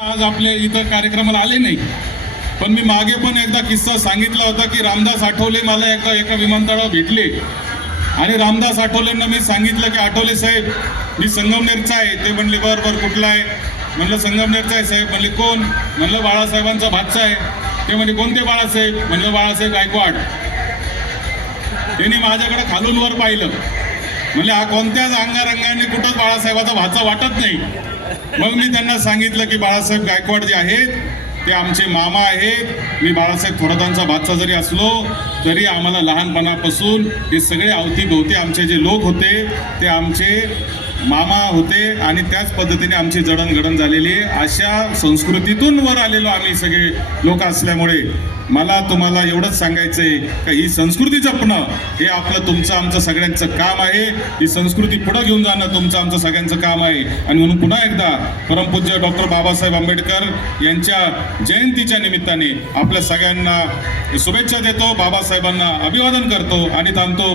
आज आपल्या इथं कार्यक्रमाला आले नाही, पण मी मागे पण एकदा किस्सा सांगितला होता की रामदास आठवले मला एकदा एका विमानतळावर भेटले आणि रामदास आठवलेंना मी सांगितलं की आठवले साहेब मी संगमनेरचा आहे. ते म्हणले बर बर कुठला आहे? म्हणलं संगमनेरचा आहे साहेब. म्हणले कोण? म्हणलं बाळासाहेबांचा भाचा आहे. ते म्हणजे कोणते बाळासाहेब? म्हणलं बाळासाहेब गायकवाड. त्यांनी माझ्याकडे खालून वर पाहिलं. म्हणजे हा कोणत्याच अंगारंगाने कुठंच बाळासाहेबाचा भाचा वाटत नाही. मग मी त्यांना सांगितलं की बाळासाहेब गायकवाड जे आहेत ते आमचे मामा आहेत. मी बाळासाहेब थोरातांचा भाचा जरी असलो तरी आम्हाला लहानपणापासून हे सगळे अवतीभोवती आमचे जे लोक होते ते आमचे मामा होते आणि त्याच पद्धतीने आमची जडणघडण झालेली आहे. अशा संस्कृतीतून वर आलेलो आम्ही सगळे लोक असल्यामुळे मला तुम्हाला एवढंच सांगायचं आहे का ही संस्कृती जपणं हे आपलं तुमचं आमचं सगळ्यांचं काम आहे. ही संस्कृती पुढे घेऊन जाणं तुमचं आमचं सगळ्यांचं काम आहे. आणि म्हणून पुन्हा एकदा परमपूज्य डॉक्टर बाबासाहेब आंबेडकर यांच्या जयंतीच्या निमित्ताने आपल्या सगळ्यांना शुभेच्छा देतो, बाबासाहेबांना अभिवादन करतो आणि थांबतो.